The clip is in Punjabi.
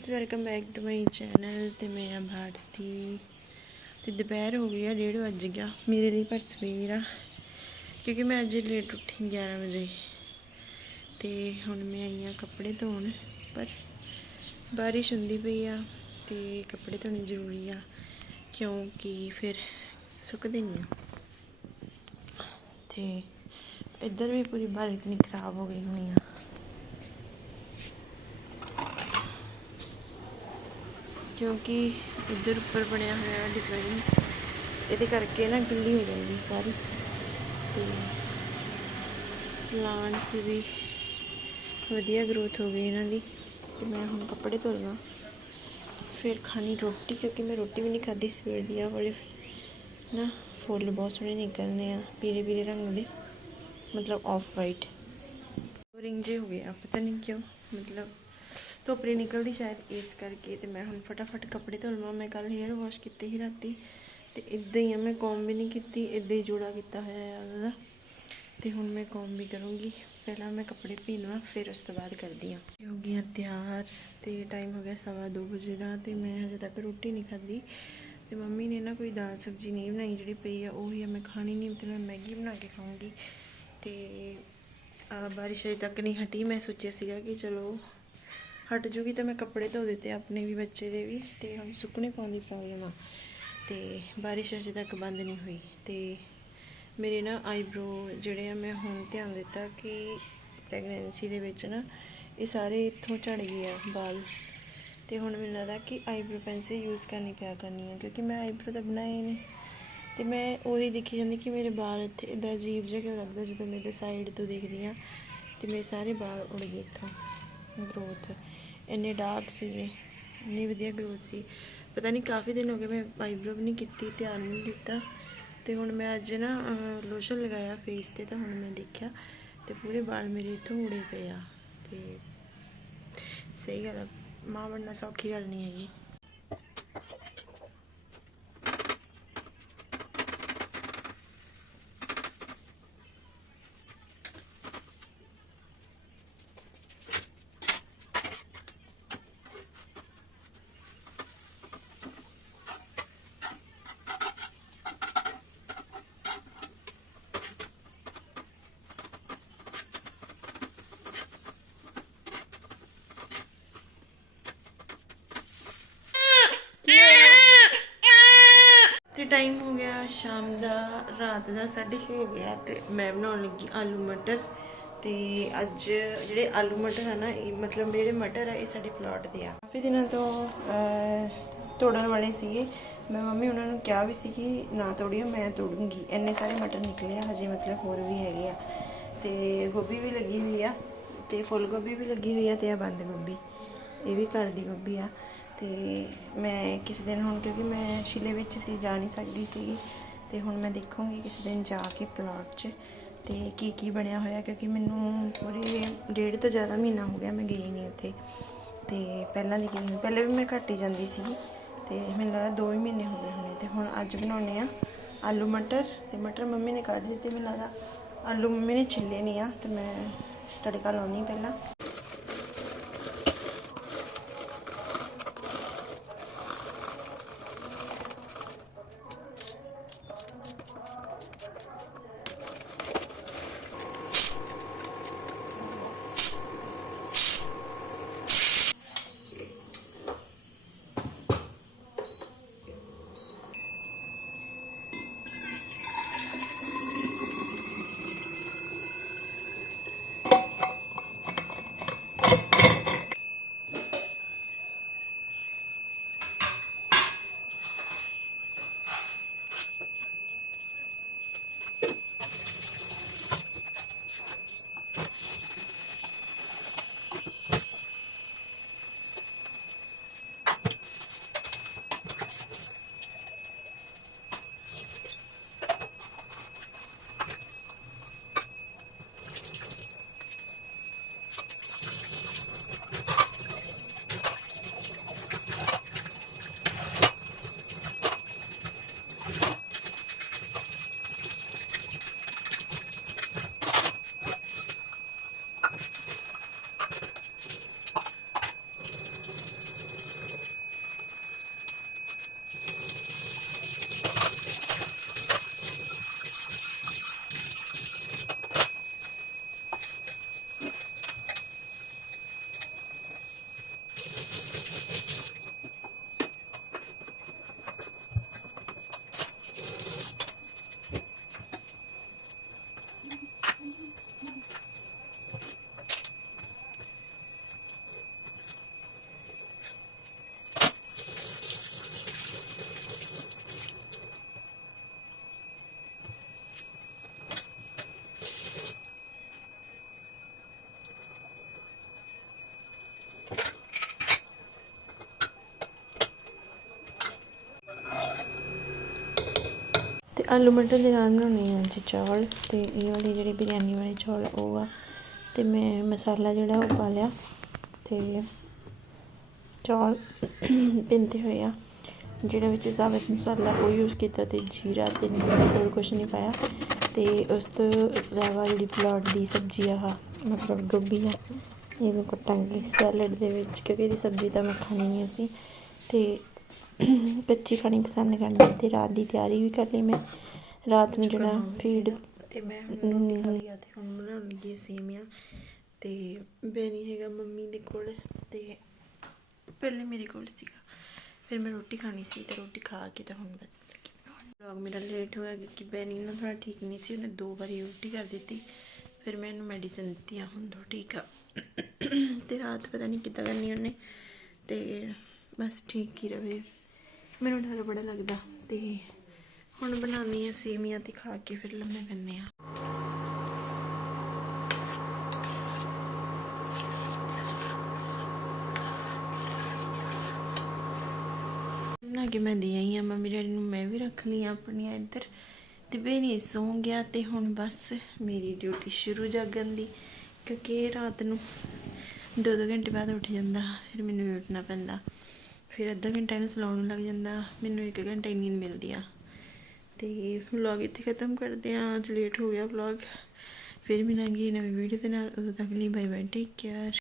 Friends welcome back to my channel ਤੇ ਮੈਂ ਆ ਭਾਰਤੀ। ਤੇ ਦੁਪਹਿਰ ਹੋ ਗਈ ਆ 1:30 ਵੱਜ ਗਿਆ। ਮੇਰੇ ਲਈ ਪਰਸ ਸਵੇਰ ਆ। ਕਿਉਂਕਿ ਮੈਂ ਅੱਜ ਲੇਟ ਉੱਠੀ 11 ਵਜੇ। ਤੇ ਹੁਣ ਮੈਂ ਆਈ ਆ ਕੱਪੜੇ ਧੋਣ। ਪਰ ਬਾਰਿਸ਼ ਹੁੰਦੀ ਪਈ ਆ ਤੇ ਕੱਪੜੇ ਧੋਣੇ ਜ਼ਰੂਰੀ ਆ। ਕਿਉਂਕਿ ਫਿਰ ਸੁੱਕਦੇ ਨਹੀਂ ਆ। ਤੇ ਇੱਧਰ ਵੀ ਪੂਰੀ ਬਾਰਿਸ਼ ਨਹੀਂ ਖਰਾਬ ਹੋ ਗਈ ਹੋਣੀ ਆ। ਕਿਉਂਕਿ ਇੱਧਰ ਉੱਪਰ ਬਣਿਆ ਹੋਇਆ ਡਿਜ਼ਾਈਨ ਇਹਦੇ ਕਰਕੇ ਨਾ ਗਿੱਲੀ ਹੋ ਜਾਂਦੀ ਸਾਰੀ। ਤੇ ਪਲਾਂਟਸ ਵੀ ਵਧੀਆ ਗਰੋਥ ਹੋ ਗਈ ਇਹਨਾਂ ਦੀ। ਤੇ ਮੈਂ ਹੁਣ ਕੱਪੜੇ ਧੋਣਾ ਫਿਰ ਖਾਣੀ ਰੋਟੀ, ਕਿਉਂਕਿ ਮੈਂ ਰੋਟੀ ਵੀ ਨਹੀਂ ਖਾਧੀ ਸਵੇਰ ਦੀ। ਆ ਵਾਲੇ ਨਾ ਫੁੱਲ ਬਹੁਤ ਸੋਹਣੇ ਨਿਕਲਨੇ ਆ, ਪੀਲੇ ਪੀਲੇ ਰੰਗ ਦੇ। ਮਤਲਬ ਆਫ ਵਾਈਟ ਰਿੰਗ ਜੇ ਹੋ ਗਏ ਆ, ਪਤਾ ਨਹੀਂ ਕਿਉਂ। ਮਤਲਬ ਧੁੱਪ ਨਹੀਂ ਨਿਕਲਦੀ ਸ਼ਾਇਦ ਇਸ ਕਰਕੇ ਤੇ ਮੈਂ ਹੁਣ ਫਟਾਫਟ ਕੱਪੜੇ ਧੋ ਲਵਾਂ। ਮੈਂ ਕੱਲ ਹੇਅਰ ਵਾਸ਼ ਕੀਤੇ ਸੀ ਰਾਤੀ ਤੇ ਇਦਾਂ ਹੀ ਆ, ਮੈਂ ਕੌਮ ਵੀ ਨਹੀਂ ਕੀਤੀ ਇਦਾਂ ਹੀ ਜੋੜਾ ਕੀਤਾ ਹੋਇਆ ਆ ਉਹਦਾ। ਤੇ ਹੁਣ ਮੈਂ ਕੌਮ ਵੀ ਕਰੂੰਗੀ। ਪਹਿਲਾਂ ਮੈਂ ਕੱਪੜੇ ਪੀ ਲਵਾਂ, ਫਿਰ ਉਸ ਤੋਂ ਬਾਅਦ ਕਰਦੀ ਆ ਹੋ ਗਈਆਂ ਤਿਆਰ ਤੇ ਟਾਈਮ ਹੋ ਗਿਆ ਸਵਾ ਦੋ ਵਜੇ ਦਾ ਤੇ ਮੈਂ ਹਜੇ ਤੱਕ ਰੋਟੀ ਨਹੀਂ ਖਾਧੀ। ਤੇ ਮੰਮੀ ਨੇ ਨਾ ਕੋਈ ਦਾਲ ਸਬਜ਼ੀ ਨਹੀਂ ਬਣਾਈ ਜਿਹੜੀ ਪਈ ਆ, ਉਹੀ ਆ, ਮੈਂ ਖਾਣੀ ਨਹੀਂ ਤੇ ਮੈਂ ਮੈਗੀ ਬਣਾ ਕੇ ਖਾਊਂਗੀ। ਤੇ ਆ ਬਾਰਿਸ਼ ਅਜੇ ਤੱਕ ਨਹੀਂ ਹਟੀ, ਮੈਂ ਸੋਚਿਆ ਸੀਗਾ ਕਿ ਚਲੋ ਹਟ ਜੂਗੀ ਤਾਂ ਮੈਂ ਕੱਪੜੇ ਧੋ ਦਿੱਤੇ ਆਪਣੇ ਵੀ ਬੱਚੇ ਦੇ ਵੀ, ਤੇ ਹੁਣ ਸੁੱਕਣੇ ਪਾਉਣ ਦੀ ਪ੍ਰੋਬਲਮ ਆ। ਤੇ ਬਾਰਿਸ਼ ਅਜੇ ਤੱਕ ਬੰਦ ਨਹੀਂ ਹੋਈ। ਤੇ ਮੇਰੇ ਨਾ ਆਈਬ੍ਰੋ ਜਿਹੜੇ ਆ, ਮੈਂ ਹੁਣ ਧਿਆਨ ਦਿੱਤਾ ਕਿ ਪ੍ਰੈਗਨੈਂਸੀ ਦੇ ਵਿੱਚ ਨਾ ਇਹ ਸਾਰੇ ਇੱਥੋਂ ਝੜ ਗਏ ਆ ਵਾਲ ਤੇ ਹੁਣ ਮੈਨੂੰ ਲੱਗਦਾ ਕਿ ਆਈਬ੍ਰੋ ਪੈਨਸਿਲ ਯੂਜ਼ ਕਰਨੀ ਪਿਆ ਕਰਨੀ ਆ, ਕਿਉਂਕਿ ਮੈਂ ਆਈਬ੍ਰੋ ਤਾਂ ਬਣਾਏ ਹੀ ਨਹੀਂ ਤੇ ਮੈਂ ਉਹੀ ਦੇਖੀ ਜਾਂਦੀ ਕਿ ਮੇਰੇ ਵਾਲ ਇੱਥੇ ਇਦਾਂ ਅਜੀਬ ਜਿਹਾ ਕਿਉਂ ਲੱਗਦਾ ਜਦੋਂ ਮੈਂ ਇਹਦੇ ਸਾਈਡ ਤੋਂ ਦੇਖਦੀ ਆ, ਤੇ ਮੇਰੇ ਸਾਰੇ ਵਾਲ ਉੜ ਗਏ ਇੱਥੋਂ ਗਰੋਥ ਇੰਨੇ ਡਾਰਕ ਸੀਗੇ, ਇੰਨੀ ਵਧੀਆ ਗਰੋਥ ਸੀ। ਪਤਾ ਨਹੀਂ ਕਾਫੀ ਦਿਨ ਹੋ ਗਏ ਮੈਂ ਆਈਬ੍ਰੋ ਵੀ ਨਹੀਂ ਕੀਤੀ, ਧਿਆਨ ਨਹੀਂ ਦਿੱਤਾ। ਤੇ ਹੁਣ ਮੈਂ ਅੱਜ ਨਾ ਲੋਸ਼ਨ ਲਗਾਇਆ ਫੇਸ ਤੇ ਤਾਂ ਹੁਣ ਮੈਂ ਦੇਖਿਆ ਤੇ ਪੂਰੇ ਵਾਲ ਮੇਰੇ ਇੱਥੋਂ ਉੜੇ ਪਏ ਆ। ਤੇ ਸਹੀ ਗੱਲ ਆ, ਮਾਂ ਬਣਨਾ ਸੌਖੀ ਗੱਲ ਨਹੀਂ ਹੈਗੀ ਤੇ ਟਾਈਮ ਹੋ ਗਿਆ, ਸ਼ਾਮ ਦਾ, ਰਾਤ ਦਾ 6:30 ਹੋ ਗਿਆ ਤੇ ਮੈਂ ਬਣਾਉਣ ਲੱਗੀ ਆਲੂ ਮਟਰ ਤੇ ਅੱਜ ਜਿਹੜੇ ਆਲੂ ਮਟਰ ਆ ਨਾ, ਇਹ ਮਤਲਬ ਜਿਹੜੇ ਮਟਰ ਆ, ਇਹ ਸਾਡੇ ਪਲਾਟ ਦੇ ਆ। ਕਾਫੀ ਦਿਨਾਂ ਤੋਂ ਤੋੜਨ ਵਾਲੇ ਸੀਗੇ। ਮੈਂ ਮੰਮੀ ਉਹਨਾਂ ਨੂੰ ਕਿਹਾ ਵੀ ਸੀ ਕਿ ਨਾ ਤੋੜਿਓ, ਮੈਂ ਤੋੜੂੰਗੀ। ਇੰਨੇ ਸਾਰੇ ਮਟਰ ਨਿਕਲੇ ਆ, ਹਜੇ ਮਤਲਬ ਹੋਰ ਵੀ ਹੈਗੇ ਆ। ਤੇ ਗੋਭੀ ਵੀ ਲੱਗੀ ਹੋਈ ਆ ਤੇ ਫੁੱਲ ਗੋਭੀ ਵੀ ਲੱਗੀ ਹੋਈ ਆ ਤੇ ਆ ਬੰਦ ਗੋਭੀ। ਇਹ ਵੀ ਘਰ ਦੀ ਗੋਭੀ ਆ। ਤੇ ਮੈਂ ਕਿਸੇ ਦਿਨ ਹੁਣ, ਕਿਉਂਕਿ ਮੈਂ ਸ਼ਿਲੇ ਵਿੱਚ ਸੀ, ਜਾ ਨਹੀਂ ਸਕਦੀ ਸੀ। ਤੇ ਹੁਣ ਮੈਂ ਦੇਖੂੰਗੀ ਕਿਸੇ ਦਿਨ ਜਾ ਕੇ ਪਲਾਟ 'ਚ ਤੇ ਕੀ ਕੀ ਬਣਿਆ ਹੋਇਆ, ਕਿਉਂਕਿ ਮੈਨੂੰ ਪੂਰੇ ਡੇਢ ਤੋਂ ਜ਼ਿਆਦਾ ਮਹੀਨਾ ਹੋ ਗਿਆ ਮੈਂ ਗਈ ਨਹੀਂ ਉੱਥੇ। ਤੇ ਪਹਿਲਾਂ ਦੀ ਗਈ, ਪਹਿਲੇ ਵੀ ਮੈਂ ਘੱਟ ਹੀ ਜਾਂਦੀ ਸੀ ਤੇ ਮੈਨੂੰ ਲੱਗਦਾ 2 ਹੀ ਮਹੀਨੇ ਹੋ ਗਏ ਹੋਣੇ। ਤੇ ਹੁਣ ਅੱਜ ਬਣਾਉਣੇ ਆ ਆਲੂ ਮਟਰ ਤੇ ਮਟਰ ਮੰਮੀ ਨੇ ਕੱਢ ਦਿੱਤੇ, ਮੈਨੂੰ ਲੱਗਦਾ ਆਲੂ ਮੰਮੀ ਨੇ ਛਿੱਲੇ ਨਹੀਂ ਆ, ਤੇ ਮੈਂ ਤੜਕਾ ਲਾਉਣੀ ਪਹਿਲਾਂ। ਤੇ ਆਲੂ ਮਟਰ ਦੇ ਨਾਲ ਬਣਾਉਣੇ ਆ ਅੱਜ ਚੌਲ ਤੇ ਇਹ ਵਾਲੀ ਜਿਹੜੀ ਬਿਰਿਆਨੀ ਵਾਲੇ ਚੌਲ ਉਹ ਆ। ਤੇ ਮੈਂ ਮਸਾਲਾ ਜਿਹੜਾ ਉਹ ਪਾ ਲਿਆ ਤੇ ਚੌਲ ਪਿੰਦੇ ਹੋਏ ਆ, ਜਿਹੜਾ ਵਿੱਚ ਸਾਬਤ ਮਸਾਲਾ ਉਹ ਯੂਜ਼ ਕੀਤਾ ਤੇ ਜੀਰਾ ਤੇ ਨਮਕ ਹੋਰ ਕੁਝ ਨਹੀਂ ਪਾਇਆ। ਤੇ ਉਸ ਤੋਂ ਇਲਾਵਾ ਜਿਹੜੀ ਪਲਾਟ ਦੀ ਸਬਜ਼ੀ ਆ ਮਤਲਬ ਗੋਭੀ ਆ, ਇਹਨੂੰ ਕੱਟਾਂਗੇ ਸੈਲਡ ਦੇ ਵਿੱਚ ਕਿਉਂਕਿ ਇਹਦੀ ਸਬਜ਼ੀ ਤਾਂ ਮੈਂ ਖਾਣੀ ਨਹੀਂ ਅਸੀਂ। ਤੇ ਕੱਚੀ ਖਾਣੀ ਪਸੰਦ ਕਰਦੀ ਤੇ ਰਾਤ ਦੀ ਤਿਆਰੀ ਵੀ ਕਰ ਲਈ ਮੈਂ। ਰਾਤ ਨੂੰ ਜਿਹੜਾ ਫੀਡ ਤੇ ਮੈਂ ਹੁਣ ਰੋਟੀ ਖਾ ਲਈ ਆ ਤੇ ਹੁਣ ਬਣਾਉਣ ਲੱਗੀ ਸੇਮੀਆਂ। ਤੇ ਬੈਣੀ ਹੈਗਾ ਮੰਮੀ ਦੇ ਕੋਲ ਤੇ ਪਹਿਲੇ ਮੇਰੇ ਕੋਲ ਸੀਗਾ। ਫਿਰ ਮੈਂ ਰੋਟੀ ਖਾਣੀ ਸੀ ਤੇ ਰੋਟੀ ਖਾ ਕੇ ਤਾਂ ਹੁਣ ਬਸ ਵਲੌਗ ਮੇਰਾ ਲੇਟ ਹੋਇਆ ਕਿਉਂਕਿ ਬੈਣੀ ਨਾ ਥੋੜਾ ਠੀਕ ਨਹੀਂ ਸੀ ਉਹਨੇ ਦੋ ਵਾਰੀ ਉਲਟੀ ਕਰ ਦਿੱਤੀ। ਫਿਰ ਮੈਂ ਇਹਨੂੰ ਮੈਡੀਸਿਨ ਦਿੱਤੀ ਆ ਹੁਣ ਤੋਂ ਠੀਕ ਆ। ਤੇ ਰਾਤ ਪਤਾ ਨਹੀਂ ਕਿੱਦਾਂ ਕਰਨੀ ਉਹਨੇ। ਤੇ ਬਸ ਠੀਕ ਹੀ ਰਵੇ। ਮੈਨੂੰ ਡਰ ਬੜਾ ਲੱਗਦਾ ਤੇ ਹੁਣ ਬਣਾਉਣੀ ਆ ਸੇਮੀਆਂ ਤੇ ਖਾ ਕੇ ਫਿਰ ਲੰਮੇ ਪੈਂਦੇ ਆ। ਬਣਾ ਕੇ ਮੈਂ ਦੇ ਆਈ ਆ, ਮੰਮੀ ਡੈਡੀ ਨੂੰ ਮੈਂ ਵੀ ਰੱਖ ਲਈ ਆ ਆਪਣੀਆਂ ਇੱਧਰ। ਤੇ ਬੇਨੀ ਸੌਂ ਗਿਆ ਤੇ ਹੁਣ ਬਸ ਮੇਰੀ ਡਿਊਟੀ ਸ਼ੁਰੂ ਜਾਗਣ ਦੀ, ਕਿਉਂਕਿ ਰਾਤ ਨੂੰ ਦੋ ਦੋ ਘੰਟੇ ਬਾਅਦ ਉੱਠ ਜਾਂਦਾ, ਫਿਰ ਮੈਨੂੰ ਵੀ ਉੱਠਣਾ ਪੈਂਦਾ। ਫਿਰ ਅੱਧਾ ਘੰਟਾ ਇਹਨੂੰ ਸਲਾਉਣ ਨੂੰ ਲੱਗ ਜਾਂਦਾ, ਮੈਨੂੰ ਇੱਕ ਘੰਟਾ ਹੀ ਨੀਂਦ ਮਿਲਦੀ ਆ। ਤੇ ਵਲੌਗ ਇੱਥੇ ਖਤਮ ਕਰਦੇ ਆ ਅੱਜ ਲੇਟ ਹੋ ਗਿਆ ਵਲੌਗ ਫਿਰ ਮਿਲਾਂਗੇ ਨਵੀਂ ਵੀਡੀਓ ਦੇ ਨਾਲ, ਉਦੋਂ ਤੱਕ ਲਈ ਬਾਏ ਬਾਏ ਟੇਕ ਕੇਅਰ